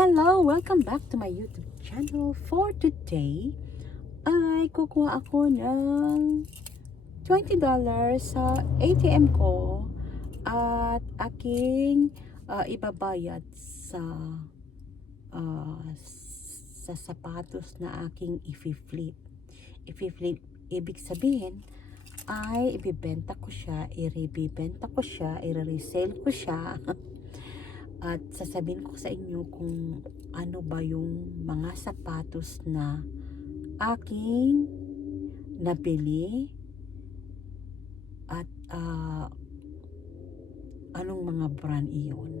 Hello! Welcome back to my YouTube channel. For today, ay kukuha ako ng $20 sa ATM ko at aking ibabayad sa sapatos na aking i-flip. I-flip, ibig sabihin ay ibibenta ko siya, i-rebibenta ko siya, i-resell ko siya. At sasabihin ko sa inyo kung ano ba yung mga sapatos na aking nabili at anong mga brand iyon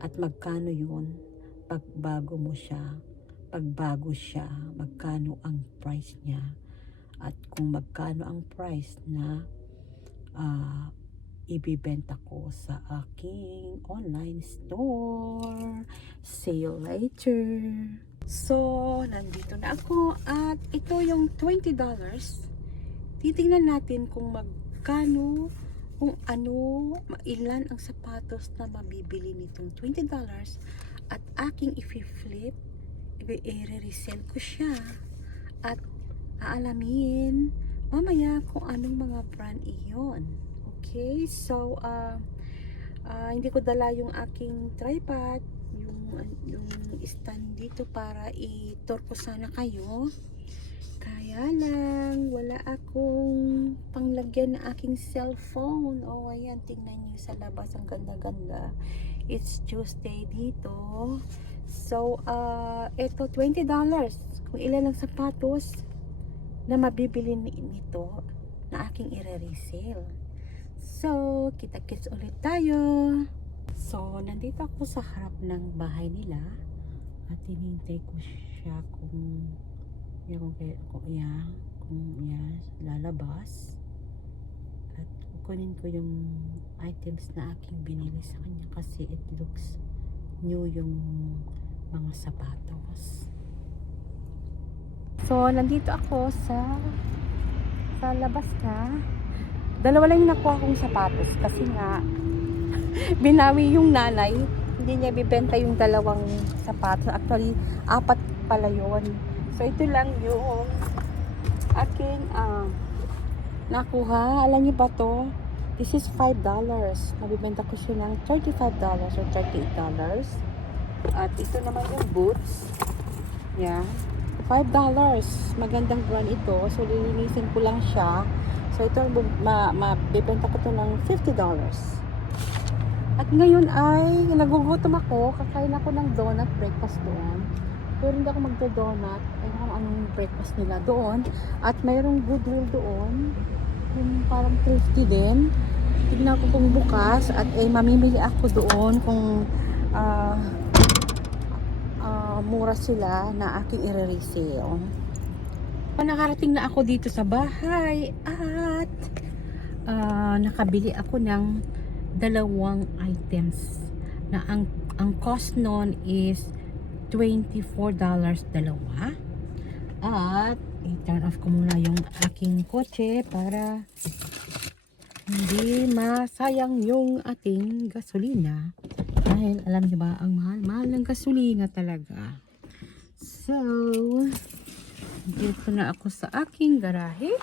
at magkano yun pagbago siya, magkano ang price niya at kung magkano ang price na ibibenta ko sa aking online store. See you later. So, nandito na ako at ito yung $20. Titingnan natin kung magkano, kung ilan ang sapatos na mabibili nitong $20 at aking i-flip, i-resell ko siya at aalamin mamaya kung anong mga brand iyon. Okay, so hindi ko dala yung aking tripod, yung stand dito para i-tour ko sana kayo. Kaya lang wala akong panglagyan ng aking cellphone. Oh, ayan, tingnan niyo sa labas, ang ganda-ganda. It's Tuesday dito. So, ito $20 kung ilan ang sapatos na mabibili nito na aking i-resell. So, kita-kits ulit tayo. So, nandito ako sa harap ng bahay nila at hinihintay ko siya kung lalabas at kukunin ko yung items na aking binili sa kanya kasi it looks new yung mga sapatos. So, nandito ako sa labas na. Dalawa lang yung nakuha kong sapatos kasi nga binawi yung nanay, hindi niya bibenta yung dalawang sapatos. Actually, 4 pala yun. So, ito lang yung aking nakuha. Alam niyo ba to? This is $5. Mabibenta ko siya ng $35 or $38. At ito naman yung boots. Yeah. $5. Magandang brand ito. So, lilinisin ko lang siya. So, ito, mabibenta ko to ng $50. At ngayon ay nagugutom ako. Kakain ako ng donut breakfast doon. Pero hindi ako magdo-donut. Ayun kung anong breakfast nila doon. At mayroong Goodwill doon. Yung parang thrifty din. Tignan ko kung bukas. At mamimili ako doon kung mura sila na aking i-resell. Nakarating na ako dito sa bahay at nakabili ako ng dalawang items na ang cost nun is $24 dalawa. At i-turn off ko muna yung aking kotse para hindi masayang yung ating gasolina. Dahil alam niyo ba, ang mahal-mahal ng gasolina talaga. So, dito na ako sa aking garahe.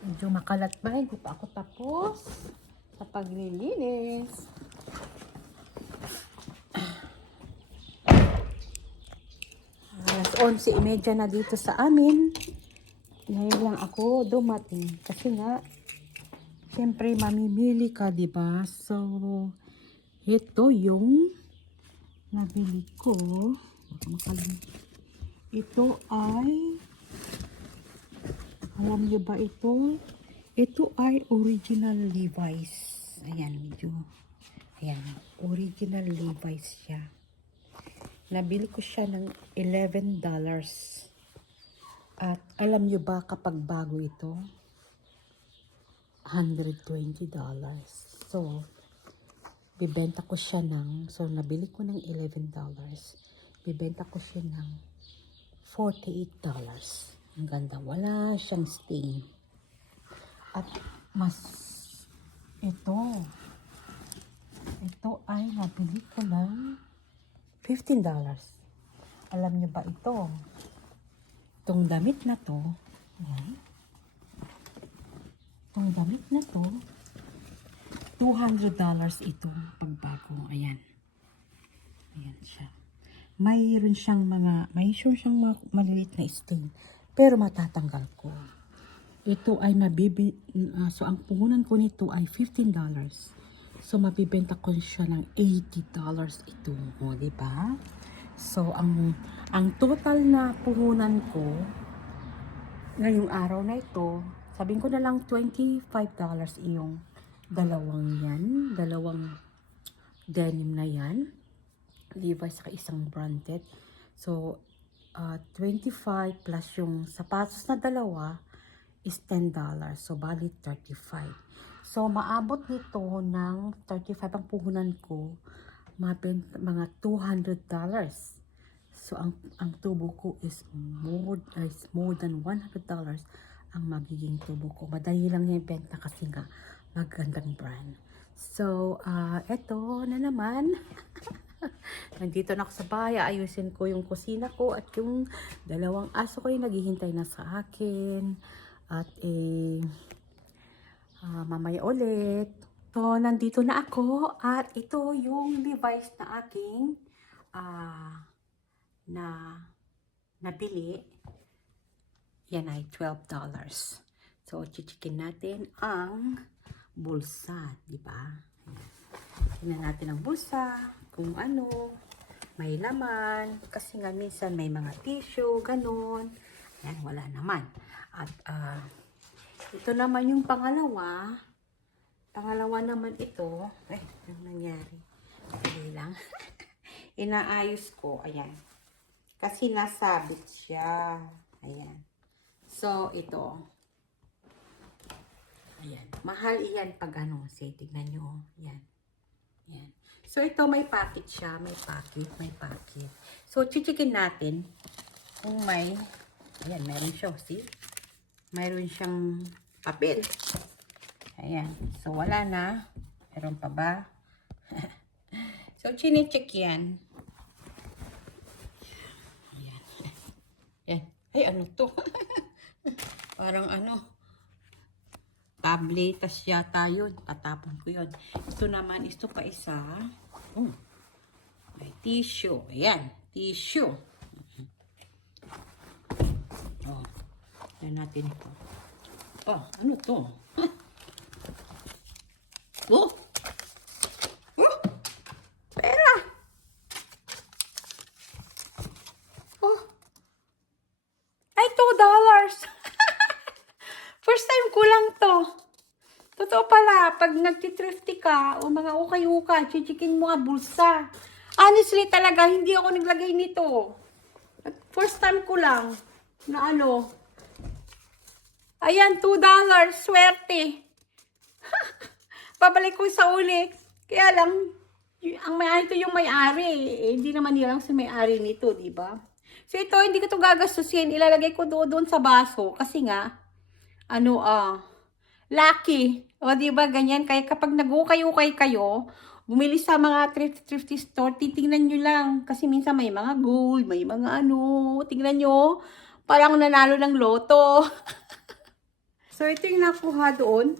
Medyo makalat ba? Hindi pa ako tapos sa paglilinis. Alas 11:30 na dito sa amin. Ngayon lang ako dumating. Kasi nga, siyempre mamimili ka, diba? So, ito yung nabili ko. Ito ay, alam niyo ba ito? Ito ay original Levi's. Ayan, ayan, original Levi's siya. Nabili ko siya ng $11. At alam niyo ba kapag bago ito? $120. So, bibenta ko siya so nabili ko ng $11. Bibenta ko siya ng $48. Ang ganda, wala siyang stain. At ito ay nabili ko lang $15. Alam niyo ba ito? Itong damit na to, ayan. Itong damit na to, $200 itong pagbago. Ayan. Ayan siya. Mayroon siyang mga maliliit na stain. Pero matatanggal ko. Ito ay so ang puhunan ko nito ay $15. So mabibenta ko siya ng $80 ito. O, diba? So ang total na puhunan ko ngayong araw na ito, sabihin ko na lang $25 iyong dalawang denim na yan. Levi's saka isang branded. So, 25 plus yung sapatos na dalawa is $10. So, bali 35. So, maabot nito ng 35 ang puhunan ko, mga $200. So, ang tubo ko is more than $100 ang magiging tubo ko. Madali lang yung benta kasi nga magandang brand. So, eto na naman. Nandito na ako sa bahay. Ayusin ko yung kusina ko at yung dalawang aso ko yung naghihintay na sa akin. At mamaya ulit. So, nandito na ako at ito yung Levi's na aking nabili. Yan ay $12. So, chichikin natin ang bulsa, di ba? Tingnan natin ang bulsa, kung ano, may laman, kasi nga minsan may mga tissue, ganun. Yan, wala naman. At ito naman yung pangalawa. Pangalawa naman ito. Ay, ano nangyari? Hindi lang. Inaayos ko, ayan. Kasi nasabit siya. Ayan. So, ito. Ayan. Mahal iyan pag ano. Say, tignan nyo. Ayan. Ayan. So, ito may packet siya. May packet. So, chichikin natin kung may, ayan, meron siya. See? Meron siyang papel. Ayan. So, wala na. Meron pa ba? So, chinicheck yan. Ayan. Ayan. Ay, ano to? Parang ano, tabletas yata yun. Tatapon ko yun. Ito naman, ito pa isa. May tissue. Ayan, tissue. Oh, yan natin ito. Oh, ano to? Oh! Oh! Pera! Oh! Ay, $2! First time ko lang to. Totoo pala, pag nagtitrifty ka o mga ukay-uka, chichikin mo nga bulsa. Honestly talaga, hindi ako naglagay nito. First time ko lang na ano. Ayan, $2. Swerte. Pabalik ko sa uli. Kaya lang, ang may-ari ito yung may-ari. Hindi naman nila lang sa may-ari nito, di ba? So ito, hindi ko ito gagastusin. Ilalagay ko doon sa baso. Kasi nga, ano, lucky. O, di ba ganyan? Kaya kapag nag-ukay-ukay kayo, bumili sa mga thrifty store, titingnan nyo lang. Kasi minsan may mga gold, may mga ano. Tingnan nyo, parang nanalo ng loto. So, ito yung nakuha doon.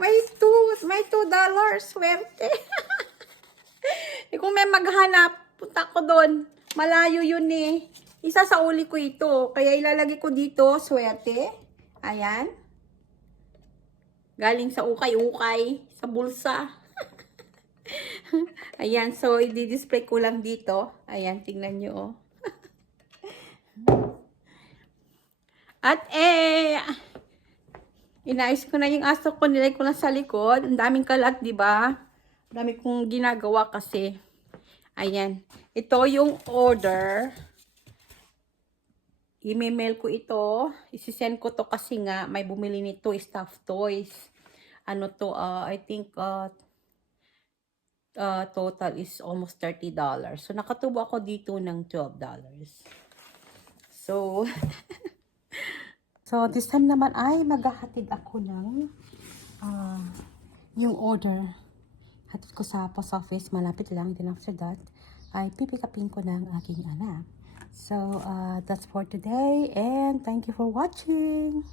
May $2. Swerte. Kung may maghanap, punta ko doon. Malayo yun eh. Isa sa uli ko ito. Kaya ilalagay ko dito, swerte. Ayan. Galing sa ukay-ukay. Sa bulsa. Ayan. So, i-display ko lang dito. Ayan. Tingnan nyo. Oh. At inayos ko na yung aso ko. Nilay ko lang sa likod. Ang daming kalat, diba? Ang dami kong ginagawa kasi. Ayan. Ito yung order. I-mail ko ito. Isisend ko to kasi nga may bumili nito, stuffed toys. Ano to, I think total is almost $30. So, nakatubo ako dito ng $12. So, this time naman ay maghahatid ako ng yung order. Hatid ko sa post office. Malapit lang. Then after that, ay pipikapin ko ng aking anak. So, that's for today and thank you for watching.